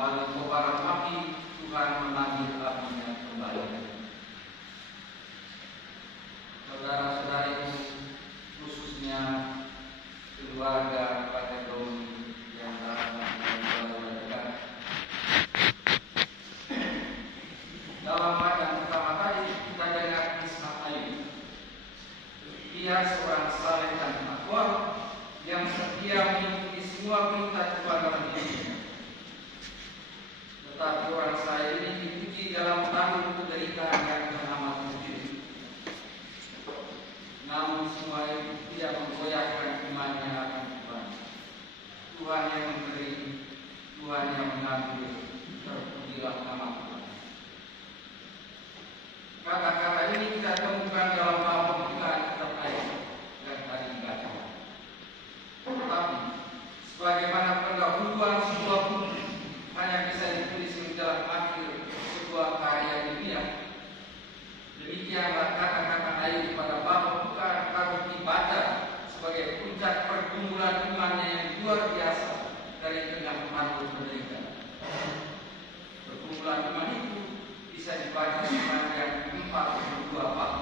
melalui kobaran api Tuhan mengambil apinya kembali. Saudara-saudariku, khususnya keluarga Pater Doni yang datang dari dekat. Dalam bacaan pertama tadi kita dengar kisah Ayub. Dia seorang saleh dan takwa yang setia mengikuti semua perintah Tuhan dalam hidupnya. Tetapi orang saleh ini diuji dalam tanggung penderitaan yang amat mungkin. Namun semua itu tidak menggoyahkan imannya akan Tuhan. Tuhan yang memberi, Tuhan yang mengambil, terpujilah nama Tuhan. Kata-kata ini kita temukan dalam pembukaan kitab Ayub yang tadi dibaca. Tetapi sebagaimana pendahuluan sebuah buku hanya bisa ditulis menjelang akhir sebuah karya ilmiah, demikianlah kata-kata Ayub pada bab pembukaan harus dibaca sebagai puncak pergumulan imannya yang luar biasa dari tengah manut penderitaan. Pergumulan iman itu bisa dibaca sepanjang 42 bab.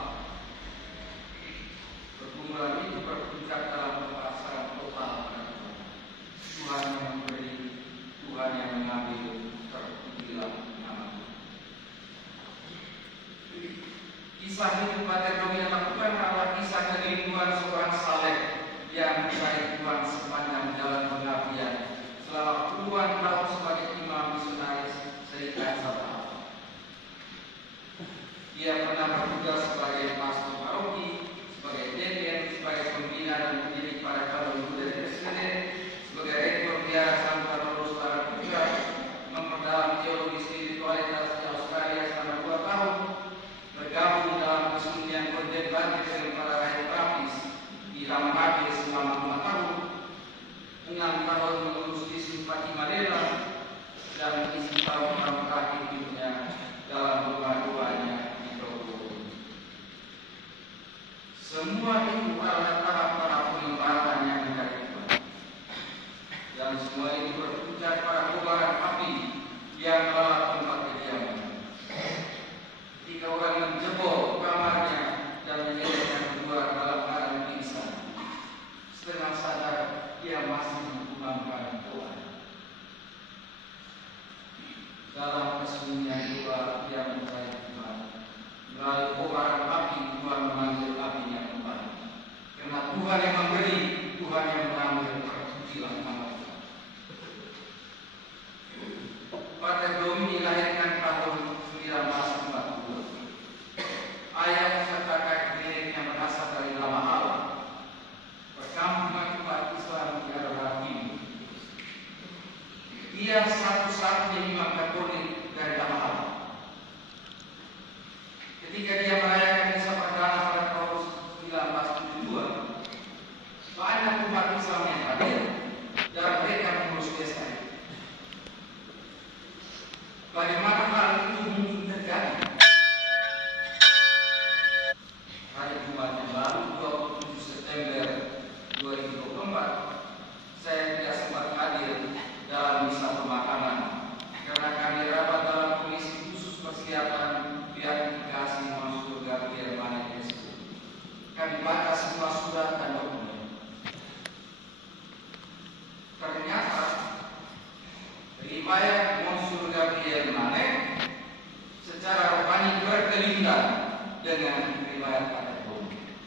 Pergumulan itu berpuncak dalam kepasrahan total pada Tuhan. Tuhan yang memberi, Tuhan yang mengambil, terpujilah nama Tuhan. Kisah hidup Pater Doni lakukan adalah kisah kerinduan seorang saleh yang mencari Tuhan sepanjang jalan pengabdian selama puluhan tahun sebagai imam misionaris Serikat Sabda. Dia pernah bertugas sebagai pastor paroki, sebagai dekan, sebagai pembina dan pendidik para calon muda SD, sebagai rektor biara Santa Rosa Para Putra, memperdalam teologi spiritualitas di Australia selama 2 tahun, bergabung dalam kesunyian kontemplatif dengan para rakyat terapis di Lambaga selama 5 tahun, 6 tahun mengurus di Simpati Madela, dan isi tahun-tahun terakhir hidupnya dalam doa-doanya. Semua itu adalah tahap-tahap pengembaraan yang mencari Tuhan. Dan semua itu berpuncak pada kobaran api yang melalap tempat kediaman. Ketika orang menjebol kamarnya dan menyeret keluar dalam keadaan pingsan, setengah sadar dia masih mengumandangkan Tuhan. Dalam kesunyian doa dia mencari Tuhan. Melalui kobaran api Tuhan memanggil apinya kembali. Karena Tuhan yang memberi, Tuhan yang mengambil, terpujilah nama Tuhan. Pater Doni dilahirkan tahun 1940. Ayah serta kakek neneknya berasal dari Lamahal, perkampungan umat Islam di Arab Timur. Dia satu-satunya imam Katolik dari Lamahal. Ketika dia merayakan misa perdana pada tahun 1972, banyak umat Islam yang hadir dan mereka mengurus desa. Bagaimana hal itu mungkin terjadi? Hari Jumat yang lalu, 27 September 2024, saya tidak sempat hadir dalam misa pemakaman karena kami rapat dalam komisi khusus persiapan beatifikasi Monsignor Gabriel Manek tersebut. Kami baca semua surat dan dokumen. Ternyata riwayat Monsignor Gabriel Manek secara rohani berkelindan dengan riwayat Pater Doni.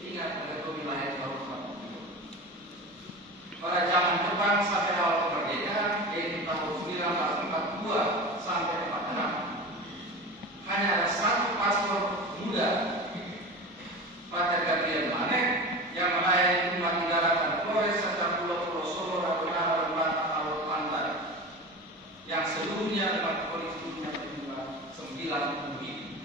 Ingat Pater Doni lahir tahun 1940. Pada zaman Jepang sampai awal kemerdekaan, yaitu tahun 1942 sampai 46, hanya ada satu pastor muda, Pater Gabriel Manek, yang melayani umat di daratan Flores serta pulau-pulau Solo, Rabenara, Batak, Laut, Pantai, yang seluruhnya umat Katolik seluruhnya berjumlah 90.000.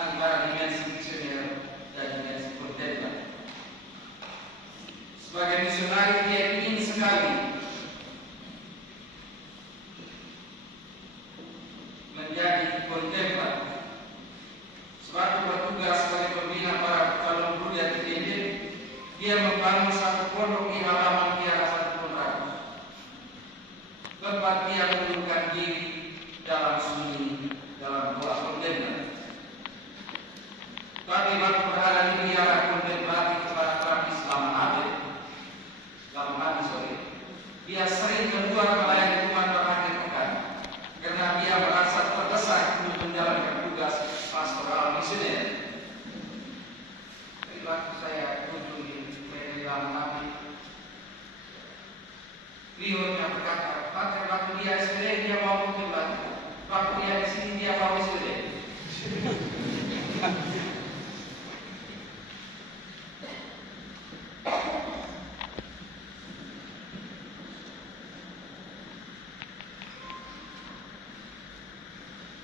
antara dimensi visioner dan dimensi kontemplan. Sebagai misionari dia ingin sekali menjadi kontemplan. Sebab bertugas sebagai pembina para calon murid dan pendidik, dia membangun satu pondok di halaman Kiara Satu Ponragus. Tempat dia mengundurkan diri dalam sunyi, dalam doa kontemplan. Tapi waktu berada di biara kontemplasi praktis lama hati, dia sering keluar melayani Tuhan berakhir pekan karena dia merasa terdesak untuk menjalankan tugas pastoral misioner. Jadi waktu saya kunjungi di dalam Nabi, beliau berkata, Pak, waktu dia SD dia mau kontemplasi, waktu dia di sini dia mau SD.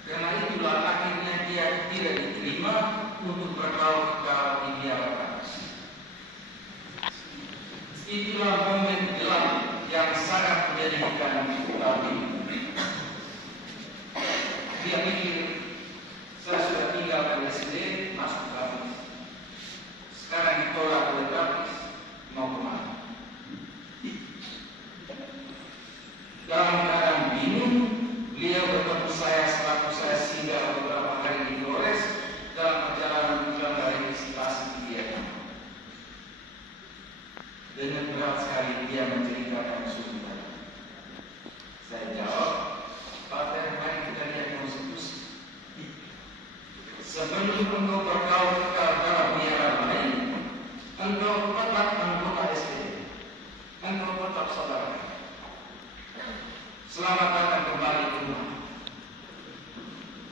Karena itulah akhirnya dia tidak diterima untuk bergaul di biara praktis. Itulah momen gelap yang sangat menyedihkan bagi dia pikir saya sudah tinggal di SD masuk praktis. Sekarang ditolak oleh praktis, mau kemana? Dalam keadaan bingung, beliau bertemu saya sewaktu saya singgah beberapa hari di Flores dalam perjalanan pulang dari visitasi di Vietnam. Dengan berat sekali dia menceritakan kesulitan. Saya jawab, Pater, mari kita lihat konstitusi. Sebelum engkau bergaul dalam biara lain, engkau tetap anggota SD, engkau tetap saudara. Selamat datang kembali ke rumah.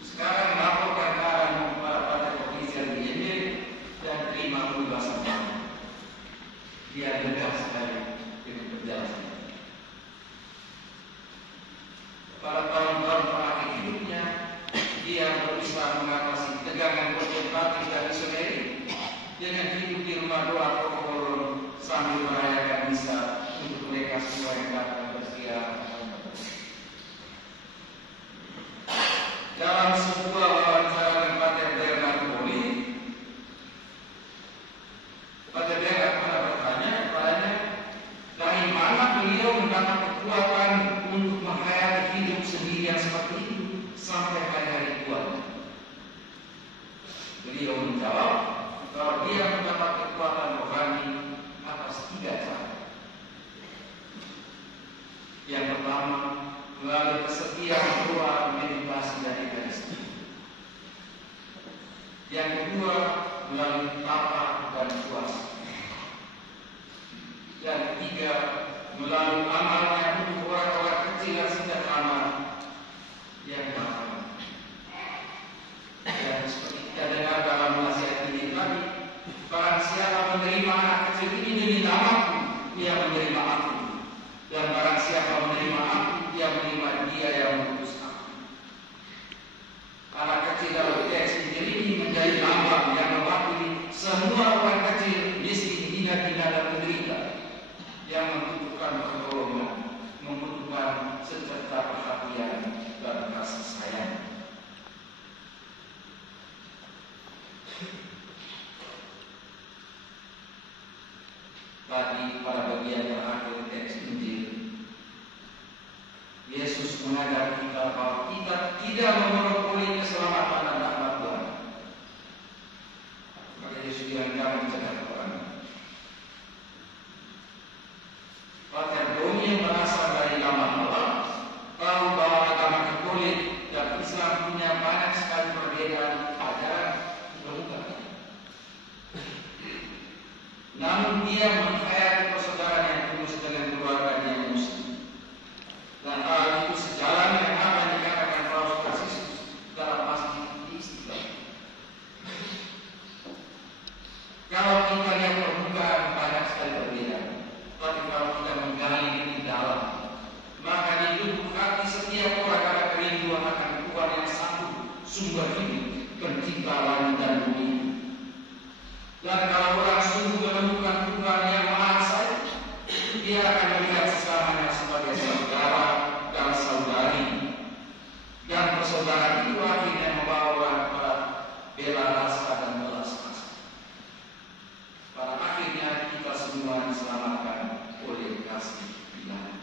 Sekarang laporkan keadaanmu kepada Pater Ofisial di India dan terima pembebasan kamu. Dia lega sekali dengan penjelasan. Pada tahun-tahun terakhir hidupnya, dia berusaha mengatasi tegangan kontemplatif dan misioneri dengan hidup di rumah doa protokol sambil merayakan misa untuk mereka semua yang datang bersiap. Dalam sebuah wawancara dengan Pater Bernard Poli, Pater Bernard pernah bertanya kepadanya, dari mana beliau mendapat kekuatan untuk menghayati hidup sendirian seperti itu sampai hari-hari tuanya. Beliau menjawab bahwa dia mendapat kekuatan rohani atas 3 cara. Yang pertama, melalui kesetiaan doa, meditasi dan ekaristi. Yang kedua, melalui tapa dan puasa. Yang ketiga, melalui amalnya untuk orang-orang kecil yang sederhana yang mahal. Dan seperti kita dengar dalam nasihat ini tadi, barang siapa menerima anak kecil ini demi namaku, dia menerima aku. Dan barang siapa menerima aku, dia menerima dia yang mengutus aku. Anak kecil dalam teks Injil ini menjadi lambang yang mewakili semua orang kecil, miskin, hina-hina dan menderita yang membutuhkan pertolongan, membutuhkan secerca perhatian dan kasih sayang. Tadi pada bagian terakhir teks Injil, Yesus mengajar kita bahwa kita tidak memonopoli keselamatan dan rahmat Tuhan. Maka Yesus bilang jangan mencegah orang. Pater Doni yang berasal dari agama Allah tahu bahwa agama Katolik dan Islam punya banyak sekali perbedaan ajaran berubah. Namun dia menghayati persaudaraan yang tulus dengan keluarga yang muslim. Dan hal itu sejalan dengan apa yang dikatakan Paus Franciscus dalam masjid di Istiqlal. Kalau kita lihat permukaan banyak sekali perbedaan, tapi kalau kita menggali di dalam, maka di lubuk hati setiap orang ada kerinduan akan Tuhan yang satu sumber hidup, pencipta langit dan bumi. Dan kalau orang sungguh menemukan Tuhan yang Maha Esa, dia akan melihat sesamanya sebagai saudara dan saudari. Dan persaudaraan itu akhirnya membawa orang kepada bela rasa dan belas kasih. Pada akhirnya kita semua diselamatkan oleh kasih Ilahi.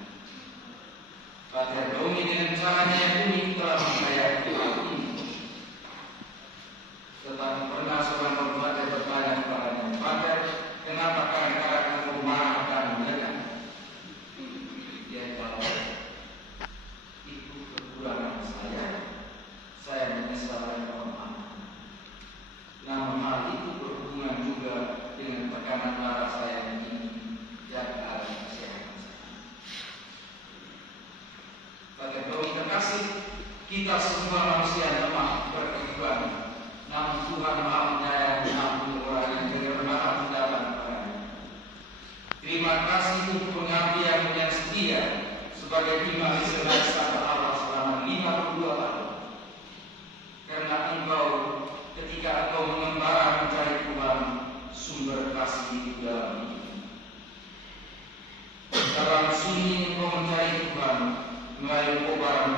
Pater Domi dengan caranya yang unik telah membayar Tuhan ini. Tetapi pernah seorang pembaca bertanya kepadanya, Pater, kenapa kadang-kadang kamu marah dan mendekat? Dia jawab, itu kekurangan saya menyesal dan mohon. Namun hal itu berhubungan juga dengan tekanan darah saya yang tinggi dan keadaan kesehatan saya. Pater Domi terkasih, kita semua manusia lemah berkehidupan. Namun Tuhan Maha Penyayang mengampuni orang yang dengan rendah datang kepadanya. Terima kasih untuk pengabdian yang setia sebagai imam Israel kata Allah selama 52 tahun. Karena engkau ketika engkau mengembara mencari Tuhan, sumber kasih itu dalam hidup. Dalam sunyi engkau mencari Tuhan, melalui kobaran